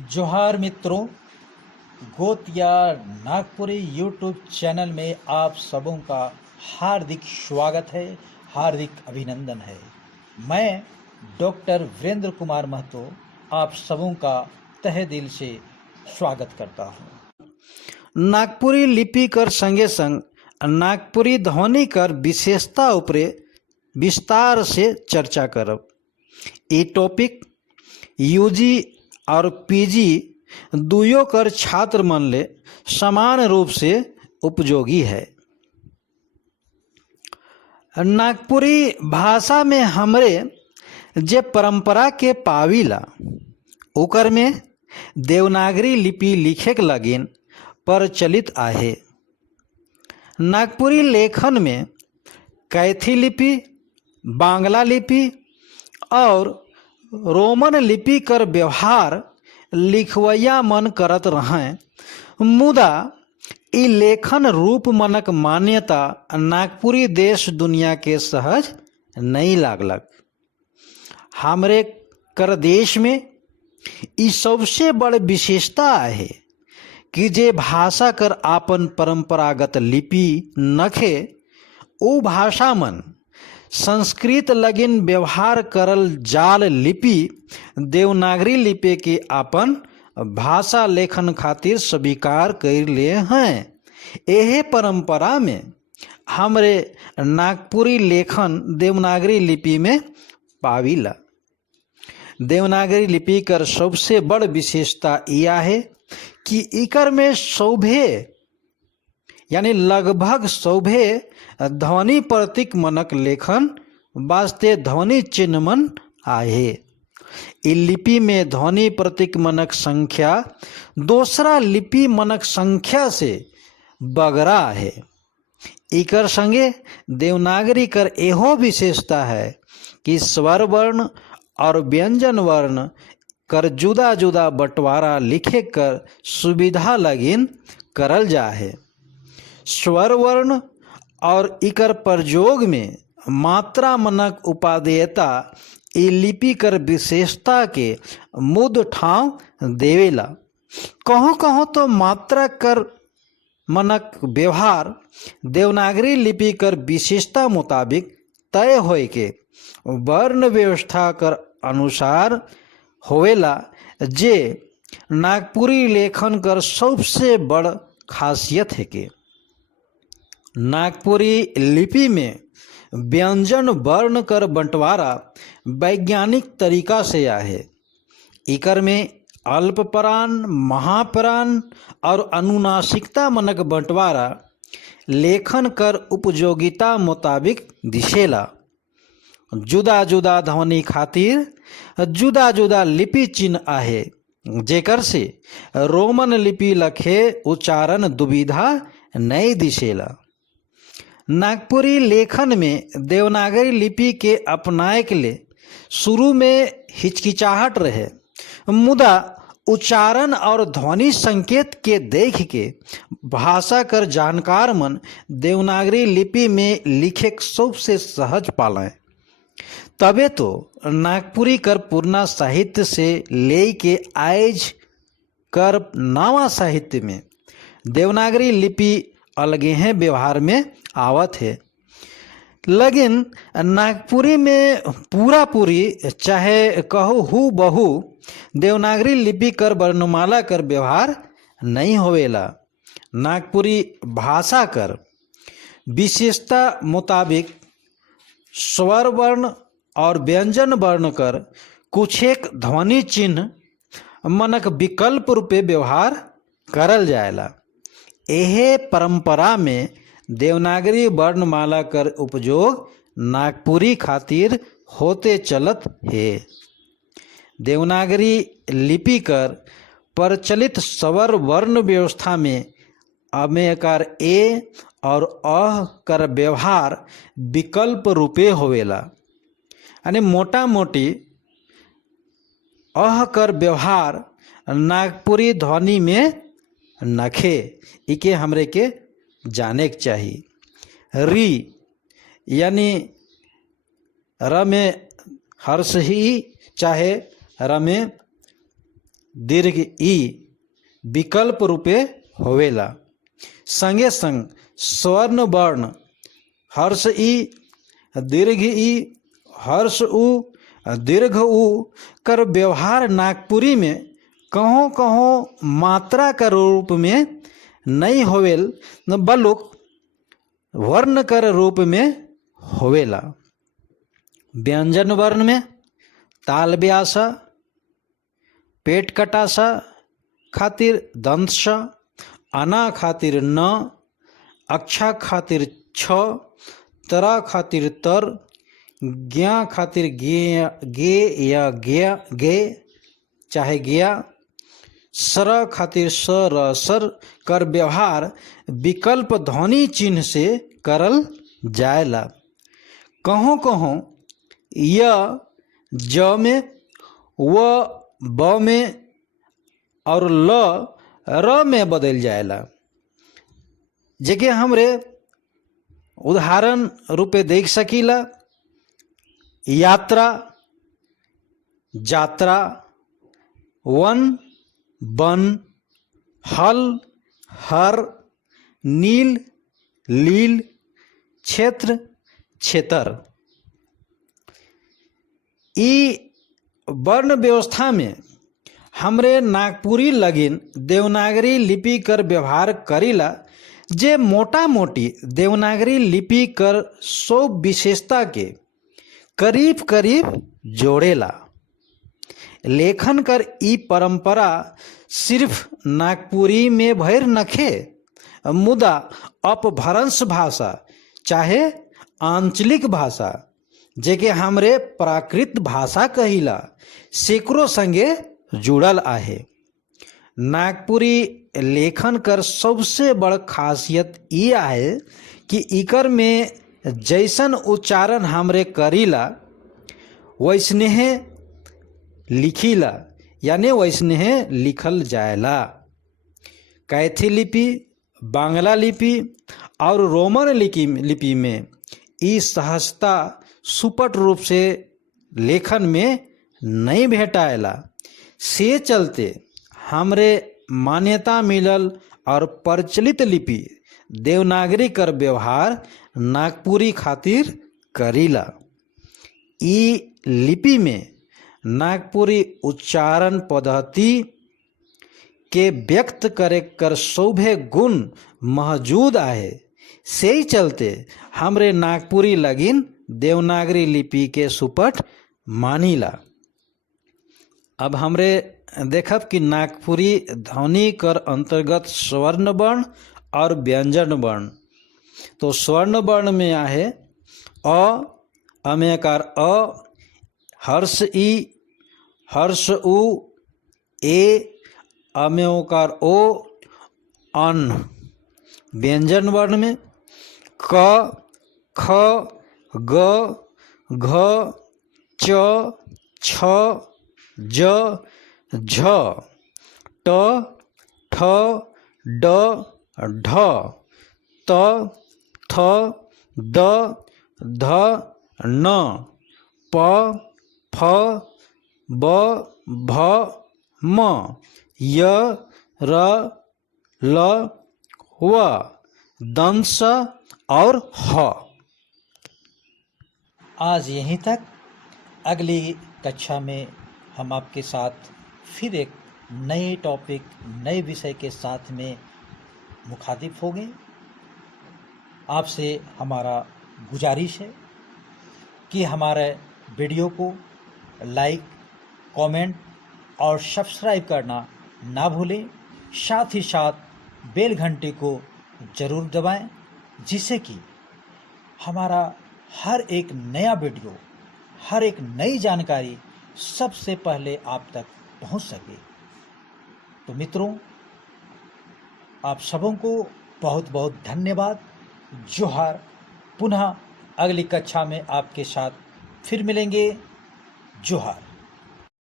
जोहार मित्रों, गोतिया नागपुरी यूट्यूब चैनल में आप सबों का हार्दिक स्वागत है, हार्दिक अभिनंदन है। मैं डॉक्टर वीरेंद्र कुमार महतो आप सबों का तहे दिल से स्वागत करता हूँ। नागपुरी लिपि कर संगे संग नागपुरी ध्वनि कर विशेषता उपरे विस्तार से चर्चा करब। ये टॉपिक यूजी और पीजी दुयो कर छात्र मन ले समान रूप से उपयोगी है। नागपुरी भाषा में हमरे जे परंपरा के पाविला ओकर में देवनागरी लिपि लिखे के लगिन प्रचलित आहे। नागपुरी लेखन में कैथी लिपि, बांग्ला लिपि और रोमन लिपि कर व्यवहार लिखवैया मन करत रहें, मुदा ई लेखन रूप मनक मान्यता नागपुरी देश दुनिया के सहज नहीं लागलक। हमरे कर देश में ई सबसे बड़ विशेषता है कि जे भाषा कर आपन परंपरागत लिपि नखे ओ भाषा मन संस्कृत लगिन व्यवहार करल जाल लिपि देवनागरी लिपि के आपन भाषा लेखन खातिर स्वीकार कर लिए हैं। यह परंपरा में हमरे नागपुरी लेखन देवनागरी लिपि में पाविला। देवनागरी लिपि कर सबसे बड़ विशेषता यह है कि इकर में सौभे यानी लगभग सौभे ध्वनि प्रतीक मनक लेखन वास्ते ध्वनि चिन्ह मन आहे। इ लिपि में ध्वनि प्रतीक मनक संख्या दूसरा लिपि मनक संख्या से बगरा है। इकर संगे देवनागरी कर एहो विशेषता है कि स्वर वर्ण और व्यंजन वर्ण कर जुदा जुदा बंटवारा लिखे कर सुविधा लगिन करल जा है। स्वर वर्ण और इकर प्रयोग में मात्रा मनक उपादेयता ई लिपि कर विशेषता के मुद ठाव देवेला। कहों कहों तो मात्रा कर मनक व्यवहार देवनागरी लिपि कर विशेषता मुताबिक तय होए के वर्ण व्यवस्था कर अनुसार होवेला, जे नागपुरी लेखन कर सबसे बड़ खासियत है के नागपुरी लिपि में व्यंजन वर्ण कर बंटवारा वैज्ञानिक तरीका से आहे। इकर में अल्पप्राण, महाप्राण और अनुनासिकता मनक बंटवारा लेखन कर उपयोगिता मुताबिक दिशेला। जुदा जुदा ध्वनि खातिर जुदा जुदा लिपि चिन्ह आहे, जेकर से रोमन लिपि लखे उच्चारण दुविधा नहीं दिशेला। नागपुरी लेखन में देवनागरी लिपि के अपनाए के लिए शुरू में हिचकिचाहट रहे, मुदा उच्चारण और ध्वनि संकेत के देख के भाषा कर जानकार मन देवनागरी लिपि में लिखे सबसे सहज पालें। तबे तो नागपुरी कर पूर्णा साहित्य से ले के आयज कर नवा साहित्य में देवनागरी लिपि अलगे हैं व्यवहार में आवत है। लेकिन नागपुरी में पूरा पूरी चाहे कहो हु बहु देवनागरी लिपि कर वर्णमाला कर व्यवहार नहीं होवेला। नागपुरी भाषा कर विशेषता मुताबिक स्वर वर्ण और व्यंजन वर्ण कर कुछ एक ध्वनि चिन्ह मनक विकल्प रूपे व्यवहार करल जाएला। यह परंपरा में देवनागरी वर्णमाला कर उपयोग नागपुरी खातिर होते चलत है। देवनागरी लिपि कर प्रचलित स्वर वर्ण व्यवस्था में अमेकार ए और अह कर व्यवहार विकल्प रूपे होवेला। यानी मोटा मोटी अह कर व्यवहार नागपुरी ध्वनि में नखे, इके हमरे के जाने के चाहिए। री यानी र में हर्ष ही चाहे र में दीर्घ ई विकल्प रूपे होवेला। संगे संग स्वर्ण वर्ण हर्ष ई दीर्घ ई हर्ष उ दीर्घ उ कर व्यवहार नागपुरी में कहों कहों मात्रा का रूप में नहीं होवेल न बलुक वर्ण कर रूप में होवेला। व्यंजन वर्ण में ताल ब्यासा पेट कटासा खातिर दंश अना खातिर न अक्षा खातिर छ तरा खातिर तर ज्ञा खातिर गे या गया गे चाहे गया सर खातिर सर सर कर व्यवहार विकल्प ध्वनि चिन्ह से करल जाएला। कहों कहों य ज में व ब में और ल र में बदल जाएला। जेके हमरे उदाहरण रूपे देख सकीला। यात्रा जात्रा वन बन हल हर नील लील क्षेत्र क्षेत्र। ई वर्ण व्यवस्था में हमरे नागपुरी लगिन देवनागरी लिपि कर व्यवहार करीला जे मोटा मोटी देवनागरी लिपि कर 100 विशेषता के करीब करीब जोड़ेला। लेखन कर ई परंपरा सिर्फ नागपुरी में भैर नखे मुदा अपभ्रंश भाषा चाहे आंचलिक भाषा जेके हमरे प्राकृत भाषा कहिला सैकड़ों संगे जुड़ल आहे। नागपुरी लेखन कर सबसे बड़ खासियत ये आहे कि इकर में जैसन उच्चारण हमरे करीला वैसने लिखीला यानी वैसने लिखल जाएला। कैथी लिपि बांग्ला लिपि और रोमन लिपि में इस सहजता सुपट रूप से लेखन में नहीं भेटाएला। से चलते हमरे मान्यता मिलल और प्रचलित लिपि देवनागरी कर व्यवहार नागपुरी खातिर करीला। ई लिपि में नागपुरी उच्चारण पद्धति के व्यक्त करे कर सौभे गुण मौजूद आहे। से ही चलते हमरे नागपुरी लगिन देवनागरी लिपि के सुपट मानीला। अब हमरे देखब कि नागपुरी ध्वनि कर अंतर्गत स्वर्ण वर्ण और व्यंजन वर्ण। तो स्वर्ण वर्ण में आहे अमेकार अ हर्ष ई हर्ष उ ए अमेकार ओ अन। व्यंजन वर्ण में क ख ग घ च छ ज झ ट ठ ड ढ त थ द ध न प फ ब भ म य र ल व दंश और ह। आज यहीं तक। अगली कक्षा में हम आपके साथ फिर एक नए टॉपिक नए विषय के साथ में मुखातिब होंगे। आपसे हमारा गुजारिश है कि हमारे वीडियो को लाइक कमेंट और सब्सक्राइब करना ना भूलें। साथ ही साथ बेल घंटे को ज़रूर दबाएं जिससे कि हमारा हर एक नया वीडियो हर एक नई जानकारी सबसे पहले आप तक पहुंच सके। तो मित्रों, आप सबों को बहुत बहुत धन्यवाद। जोहार। पुनः अगली कक्षा में आपके साथ फिर मिलेंगे। जोहार।